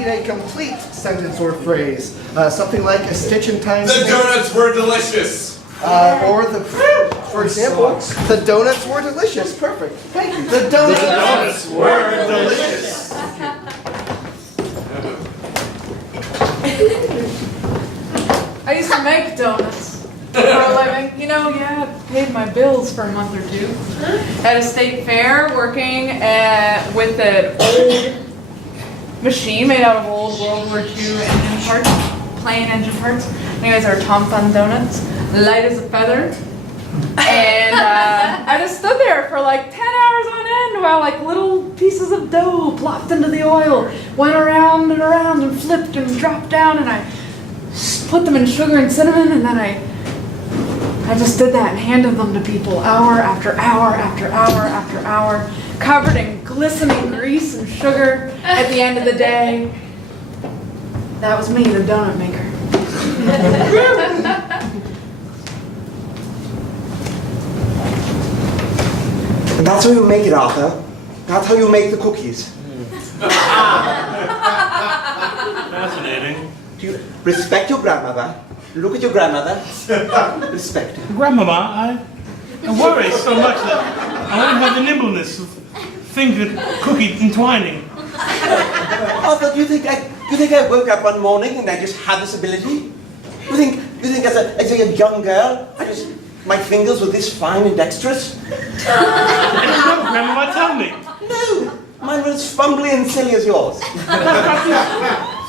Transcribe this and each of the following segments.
need a complete sentence or phrase. Something like a stitch in time. The donuts were delicious. Or for example, the donuts were delicious. Perfect. Thank you. The donuts were delicious. I used to make donuts for a living. You know, yeah, I paid my bills for a month or two. At a state fair, working with an old machine made out of old World War II engine parts, plain engine parts. Anyways, our Tom Thumb donuts, light as a feather. And I just stood there for like 10 hours on end while like little pieces of dough plopped into the oil, went around and around and flipped and dropped down, and I put them in sugar and cinnamon, and then I just did that and handed them to people hour after hour after hour after hour, covered in glistening grease and sugar at the end of the day. That was me, the donut maker. And that's how you make it, Arthur. That's how you make the cookies. Fascinating. Do you respect your grandmother? Look at your grandmother. Respect her. Grandmama, I worry so much that I won't have the nimbleness of fingered cookie entwining. Arthur, do you think I woke up one morning and I just had this ability? You think as a young girl, my fingers were this fine and dexterous? No, Grandmama, tell me. No, mine were as fumbly and silly as yours.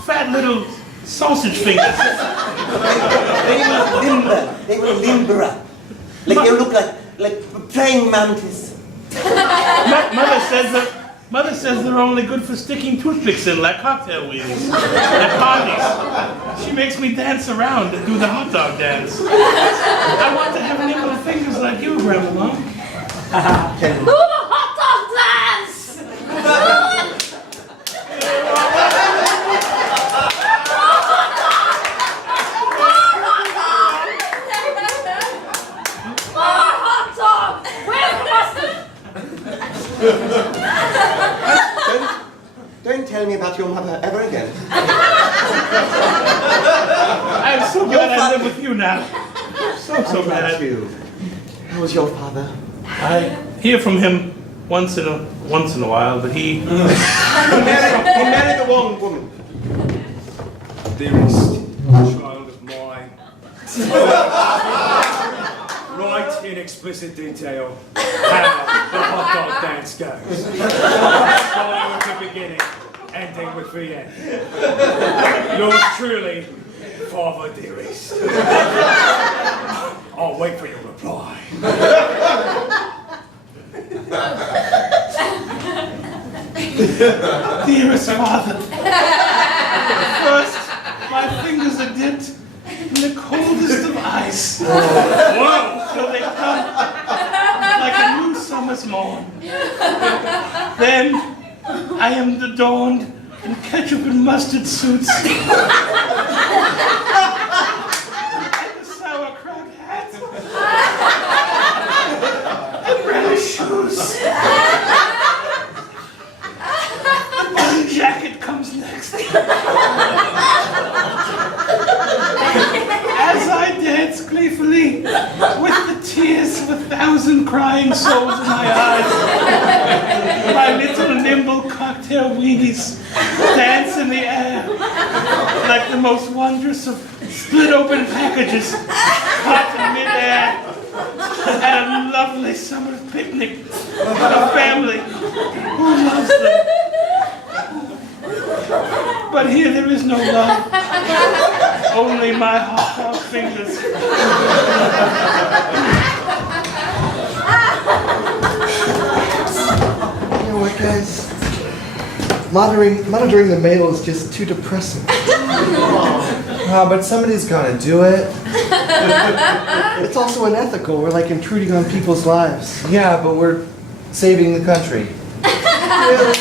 Fat little sausage fingers. They were limber. Like they look like praying mantis. Mother says they're only good for sticking toothpicks in like cocktail wheels at parties. She makes me dance around and do the hot dog dance. I want to have nimble fingers like you, Grandmama. Do the hot dog dance! More hot dog! With mustard! Don't tell me about your mother ever again. I'm so glad I live with you now. So glad. You. How was your father? I hear from him once in a while, but he He married the wrong woman. Dearest child of mine. Right in explicit detail how the hot dog dance goes. Starting with the beginning, ending with the end. Yours truly, Father Dearest. I'll wait for your reply. Dearest father, first my fingers are dipped in the coldest of ice. Whoa! So they come like a new summer's morn. Then I am adorned in ketchup and mustard suits. And a sauerkraut hat. And brown shoes. The jacket comes next. As I dance gleefully, with the tears of 1,000 crying souls in my eyes, my little nimble cocktail weenies dance in the air like the most wondrous of split open packages caught in midair at a lovely summer picnic with a family who loves them. But here there is no love, only my hot dog fingers. You know what, guys? Monitoring the mail is just too depressing. But somebody's gotta do it. It's also unethical. We're like intruding on people's lives. Yeah, but we're saving the country. Really?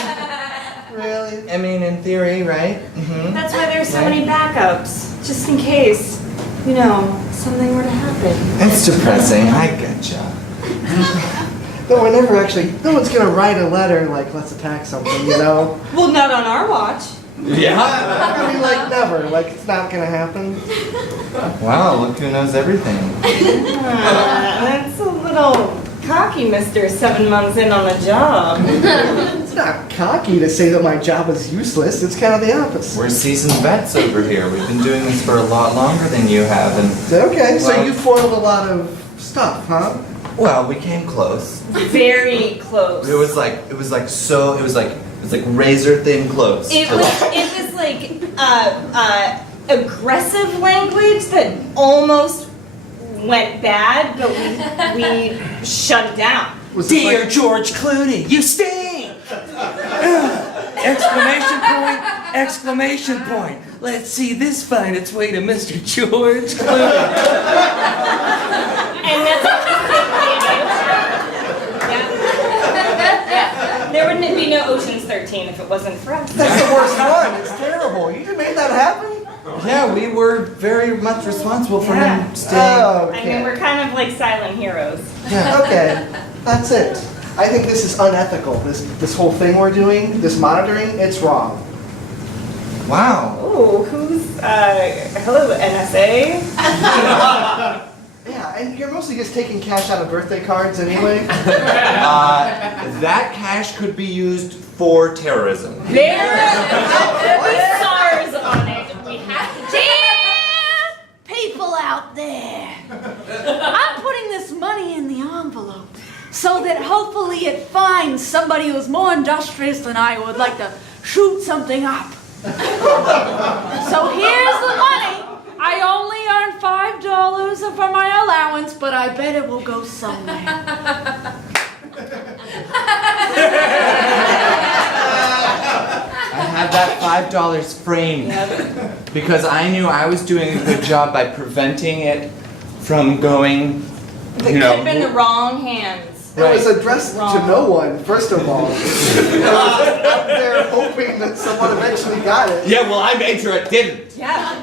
Really? I mean, in theory, right? Mm-hmm. That's why there's so many backups, just in case, something were to happen. It's depressing, I getcha. No, no one's gonna write a letter like, let's attack something, Well, not on our watch. Yeah. I mean, like never. Like it's not gonna happen. Wow, look who knows everything. That's a little cocky, Mr. 7 months in on the job. It's not cocky to say that my job is useless. It's kind of the opposite. We're seasoned vets over here. We've been doing this for a lot longer than you have, and Okay, so Well- you foiled a lot of stuff, huh? well, we came close. Very close. It was like razor thin close. It was like aggressive language that almost went bad, but we shut it down. Was it like, George Clooney, you stink! Exclamation point, exclamation point. Let's see this find its way to Mr. George Clooney. And that's what yeah. There wouldn't be no Ocean's 13 if it wasn't for us. that's the worst one. It's terrible. You made that happen? Yeah, we were very much responsible for Yeah. him staying. Oh, I mean, we're kind of like silent heroes. Okay, that's it. I think this is unethical. This whole thing we're doing, this monitoring, it's wrong. Wow. Oh, who's, hello, NSA? Yeah, and you're mostly just taking cash out of birthday cards anyway. That cash could be used for terrorism. There are SARS on it. We have to Dear people out there, I'm putting this money in the envelope so that hopefully it finds somebody who's more industrious than I would like to shoot something up. So here's the money. I only earned $5 for my allowance, but I bet it will go somewhere. I had that $5 framed because I knew I was doing a good job by preventing it from going, It could have been the wrong hands. It was addressed to no one, first of all. It was up there hoping that someone eventually got it. Yeah, well, I made sure it didn't. Yeah.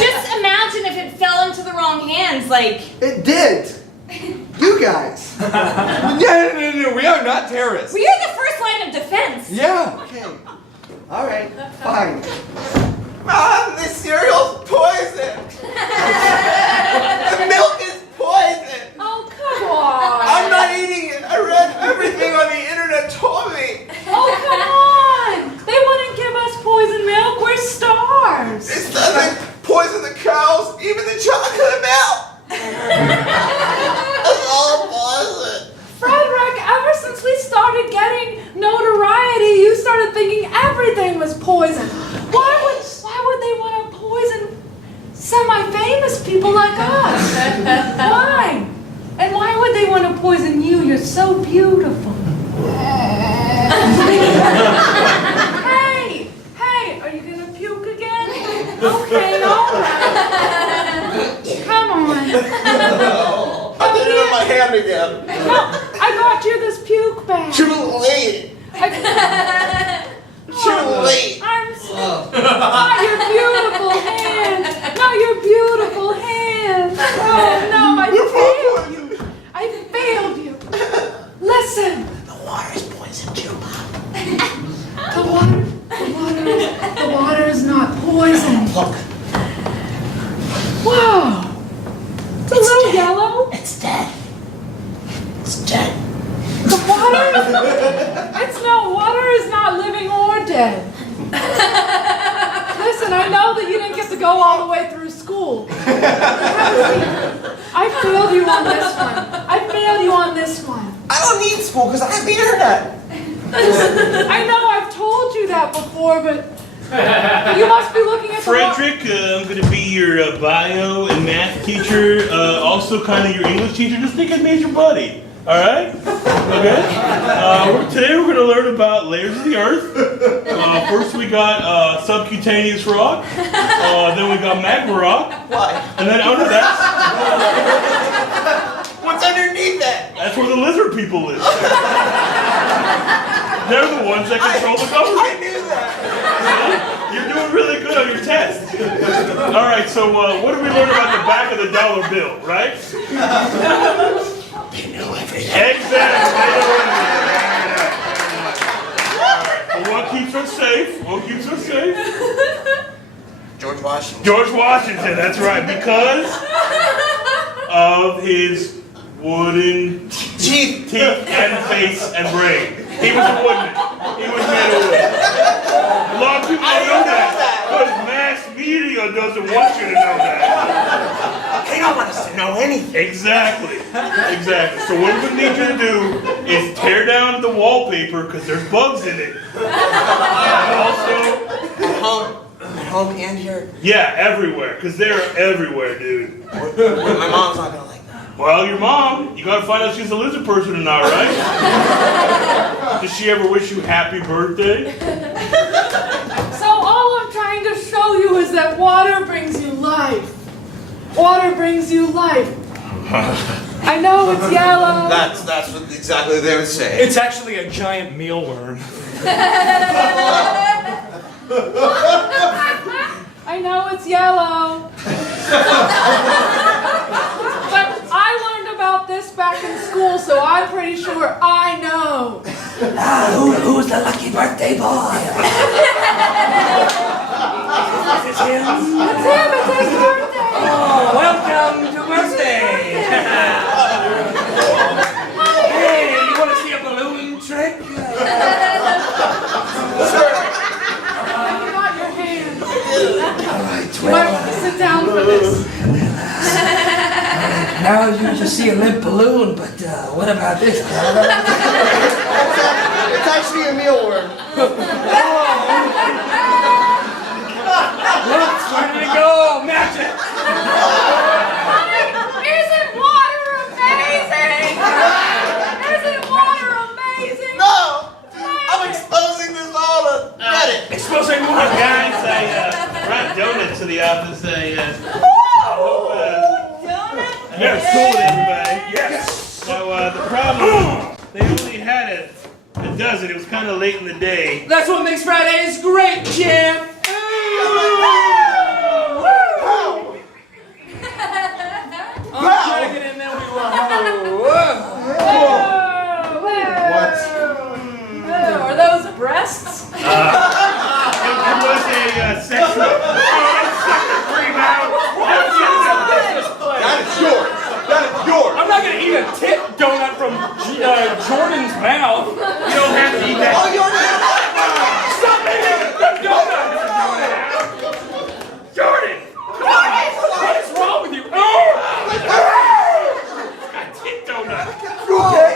Just imagine if it fell into the wrong hands, like. It did. You guys. No, we are not terrorists. We are the first line of defense. Yeah. Okay. All right. Fine. Mom, this cereal's poison! The milk is poison! Oh, come on. I'm not eating it! I read everything on the internet told me! Oh, come on. They wouldn't give us poison milk. We're stars. It doesn't poison the cows, even the chocolate milk! It's all poison! Frederick, ever since we started getting notoriety, you started thinking everything was poison. Why would they want to poison semi-famous people like us? Why? And why would they want to poison you? You're so beautiful. Hey, are you gonna puke again? Okay, all right. Come on. I did it with my hand again. No, I got you this puke bag. Too late! Too late! I'm so. Not your beautiful hands. Not your beautiful hands. Oh no, I failed you. I failed you. Listen. The water is poison too, Mom. The water is not poison. Look, Whoa. It's a little yellow. it's dead. It's dead. The water. It's not. Water is not living or dead. Listen, I know that you didn't get to go all the way through school. I failed you on this one. I failed you on this one. I don't need school because I have the internet. I know I've told you that before, but you must be looking at the Frederick, I'm going to be your bio and math teacher, also kind of your English teacher. Just think I made your buddy. All right? Okay? Today we're going to learn about layers of the earth. First we got subcutaneous rock. Then we got magma rock. Why? And then under that, What's underneath that? that's where the lizard people live. They're the ones that control the government. I knew that. You're doing really good on your test. All right, so what did we learn about the back of the dollar bill, right? They know everything. Exactly. They know everything. All right, What keeps us safe? What keeps us safe? George Washington. George Washington, that's right, because of his wooden teeth and face and brain. He was a woodman. He was made of wood. A lot of people don't know that because mass media doesn't want you to know that. They don't want us to know anything. Exactly. Exactly. So what we need you to do is tear down the wallpaper because there's bugs in it. And also, At home and here. yeah, everywhere, because they're everywhere, dude. My mom's not gonna like that. Well, your mom, you gotta find out if she's a lizard person or not, right? Does she ever wish you happy birthday? So all I'm trying to show you is that water brings you life. Water brings you life. I know it's yellow. That's what exactly they would say. It's actually a giant mealworm. I know it's yellow. But I learned about this back in school, so I'm pretty sure I know. Who's the lucky birthday boy? It's him. It's him, it's his birthday. Oh, welcome to birthday. Hey, you want to see a balloon trick? I got your hand. You might want to sit down for this. Now you just see a limp balloon, but what about this? It's actually a mealworm. Where did it go? Magic. Isn't water amazing? Isn't water amazing? No! I'm exposing this all to Reddit. Exposing what? Guys, I brought donuts to the office. Yeah, it's cool with everybody. Yes. So the problem, they only had a dozen. It was kind of late in the day. That's what makes Fridays great, champ. I'm checking in there. Are those breasts? It was a sexual. Cream out. That is yours. That is yours. I'm not gonna eat a tit donut from Jordan's mouth. You don't have to eat that. Stop eating the donut, Jordan. What is wrong with you? A tit donut. You okay?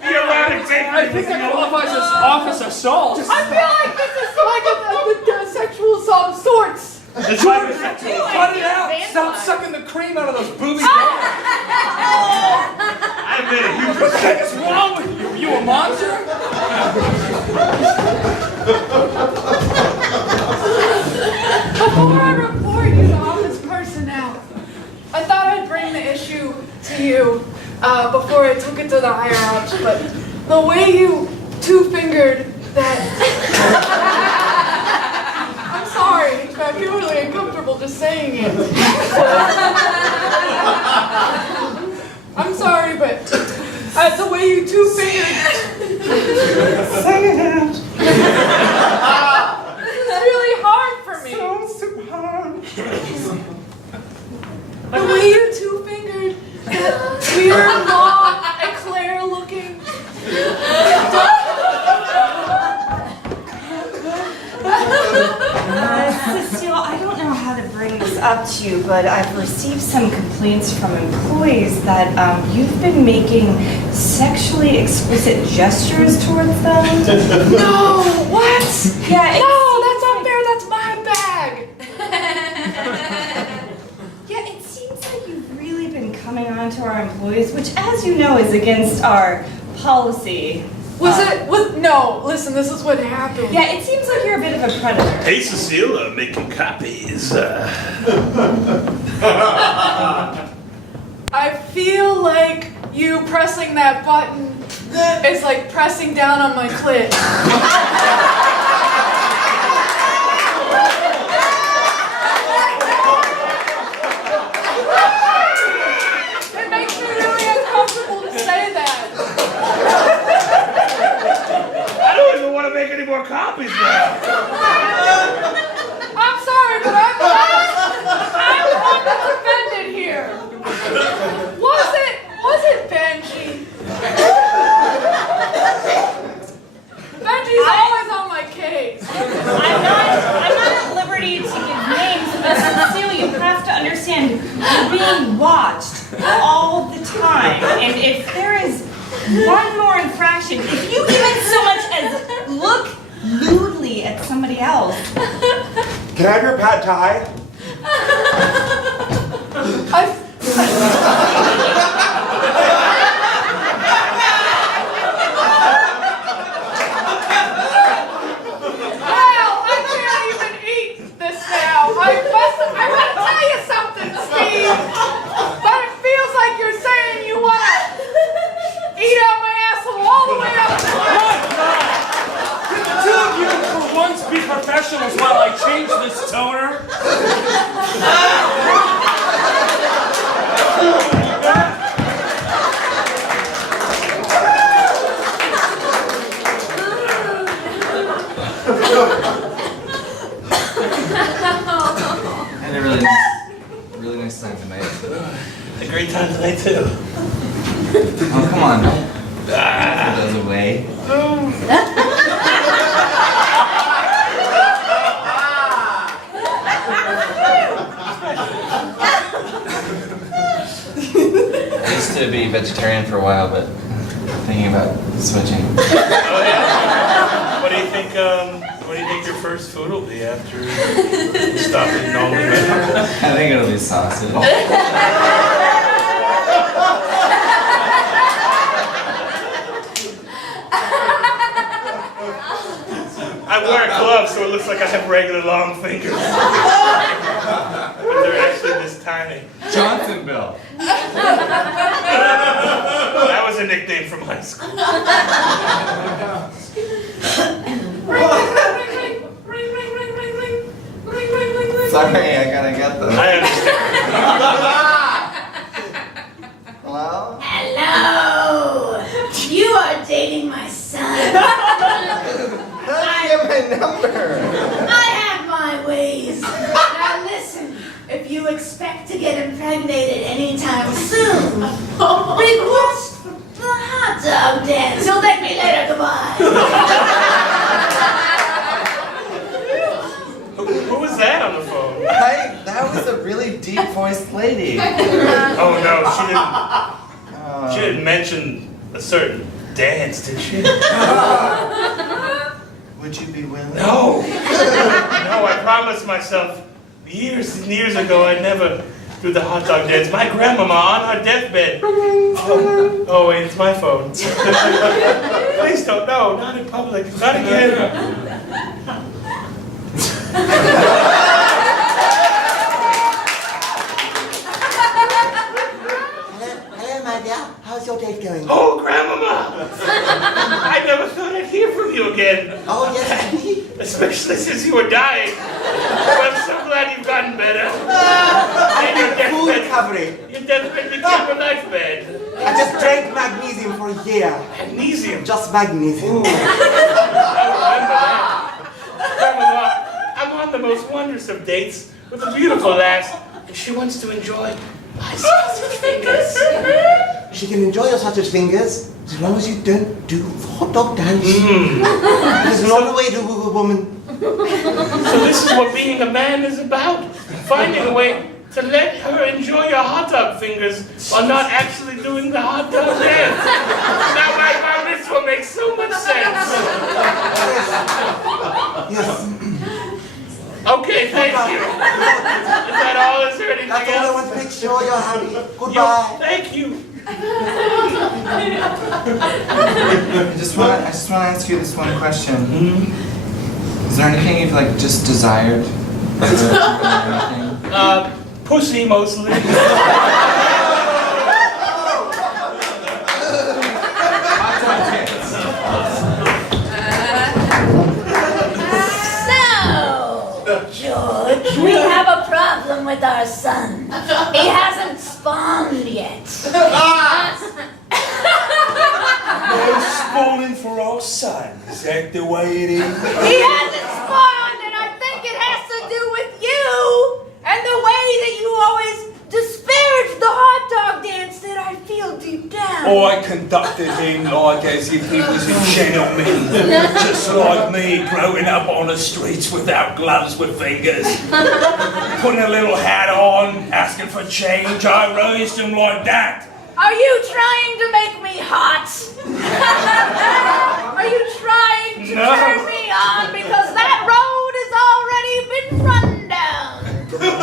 Be allowed to take I think that qualifies as office assault. I feel like this is like a sexual assault of sorts. Jordan, cut it out. Stop sucking the cream out of those booby donuts. I made a huge What the heck mistake. is wrong with you? You a monster? Before I report you to office personnel, I thought I'd bring the issue to you before I took it to the higher ups, but the way you two-fingered that... I'm sorry, I feel really uncomfortable just saying it. I'm sorry, but the way you two-fingered... Say it out. This is really hard for me. So hard. The way you two-fingered that weird, long, eclair-looking... Cecile, I don't know how to bring this up to you, but I've received some complaints from employees that you've been making sexually explicit gestures towards them. No! What? Yeah, No, that's unfair. That's my bag. Yeah, it seems like you've really been coming on to our employees, which, as you know, is against our policy. No, listen, this is what happened. Yeah, it seems like you're a bit of a predator. Hey, Cecile, making copies. I feel like you pressing that button is like pressing down on my clit. It makes me really uncomfortable to say that. I don't even want to make any more copies now. I'm sorry, but I'm the one that's offended here. Was it Benji? Benji's always on my case. I'm not at liberty to give names, but Cecile, you have to understand, you're being watched all the time. And if there is one more infraction, if you even so much as look lewdly at somebody else. Can I have your pad thai? Professionals while I change this toner. I had a really nice time tonight. A great time tonight too. Oh, come on. Put those away. I used to be vegetarian for a while, but thinking about switching. Oh yeah. What do you think? What do you think your first food will be after you stop eating all the meat? I think it'll be sausage. I wear gloves, so it looks like I have regular long fingers. But they're actually this tiny. Johnsonville. That was a nickname from high school. Sorry, I gotta get them. I understand. Hello? Hello! You are dating my son. How did you get my number? I have my ways. Now listen, if you expect to get impregnated anytime soon, request the hot dog dance. You'll thank me later. Goodbye. Who was that on the phone? That was a really deep-voiced lady. Oh no, she didn't mention a certain dance, did she? Would you be willing? No! No, I promised myself years and years ago I'd never do the hot dog dance. My grandmama on her deathbed. Oh wait, it's my phone. Please don't, no, not in public, not again. Hello, my dear. How's your date going? Oh, grandmama! I never thought I'd hear from you again. Oh, yes, indeed. Especially since you were dying. But I'm so glad you've gotten better. And your Full deathbed, recovery. your deathbed became a life bed. I just drank magnesium for a year. Magnesium. Just magnesium. I remember that. Grandmama, I'm on the most wondrous of dates with a beautiful lass, and she wants to enjoy my sausage fingers. She can enjoy your sausage fingers as long as you don't do the hot dog dance. There's not a way to woo a woman. So this is what being a man is about. Finding a way to let her enjoy your hot dog fingers while not actually doing the hot dog dance. Now this will make so much sense. Yes. Okay, thank you. Is that all? Is there anything That's all I else? want to make sure you're happy. Goodbye. Thank you. I just want to ask you this one question. Is there anything you've just desired? Pussy mostly. So, George, we have a problem with our son. He hasn't spawned yet. No spawning for us. son? Is that the way it is? He hasn't spawned, and I think it has to do with you and the way that you always disparage the hot dog dance that I feel deep down. I conducted him like as if he was a gentleman, just like me, growing up on the streets without gloves with fingers. Putting a little hat on, asking for change, I raised him like that. Are you trying to make me hot? Are you trying to turn me on? Because that road has already been run down.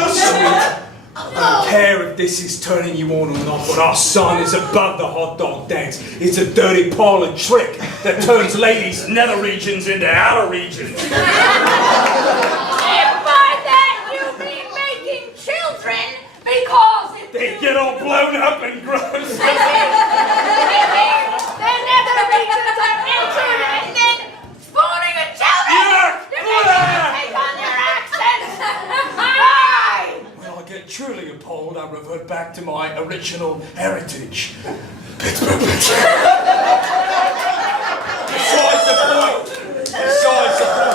Sweet. I don't care if this is turning you on or not, but our son is above the hot dog dance. It's a dirty parlor trick that turns ladies' nether regions into outer regions. If by that you mean making children, because if They get all blown up and gross. their nether regions are entered and then spawning a children, you're making them take on your accents. Aye! When I get truly appalled, I revert back to my original heritage. Pittsburgh. Besides the point. Besides the point.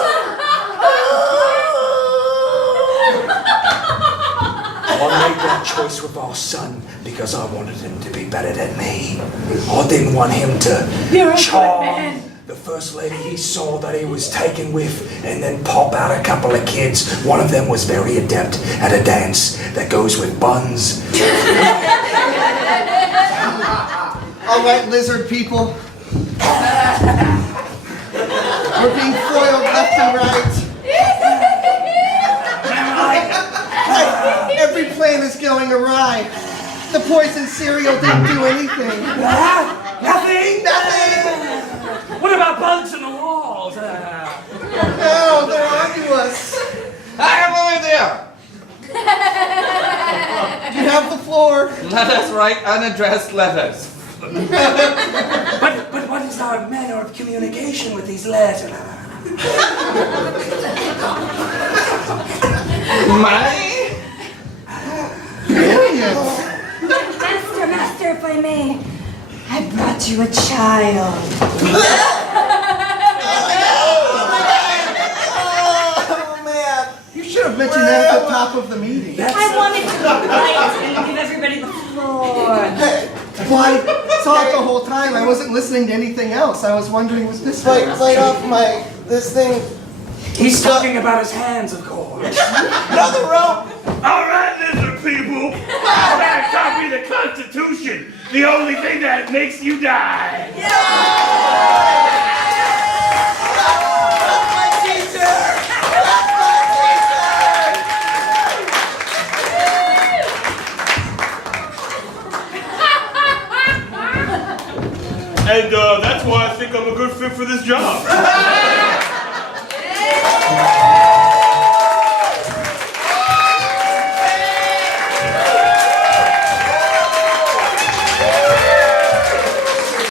I made that choice with our son because I wanted him to be better than me. I didn't want him to charm the first lady he saw that he was taken with and then pop out a couple of kids. One of them was very adept at a dance that goes with buns. All right, lizard people. We're being foiled left and right. Every plan is going awry. The poison cereal didn't do anything. Nothing? Nothing! What about bugs in the walls? No, they're onto us. I have no idea. You have the floor. Let us write unaddressed letters. But what is our manner of communication with these letters? Money? Master, if I may, I brought you a child. Oh, man. You should have mentioned that at the top of the meeting. I wanted to be light and give everybody the floor. Well, I saw it the whole time. I wasn't listening to anything else. I was wondering, was this Light off this thing. He's talking about his hands, of course. Another rope. All right, lizard people. I gotta copy the Constitution. The only thing that makes you die. And that's why I think I'm a good fit for this job.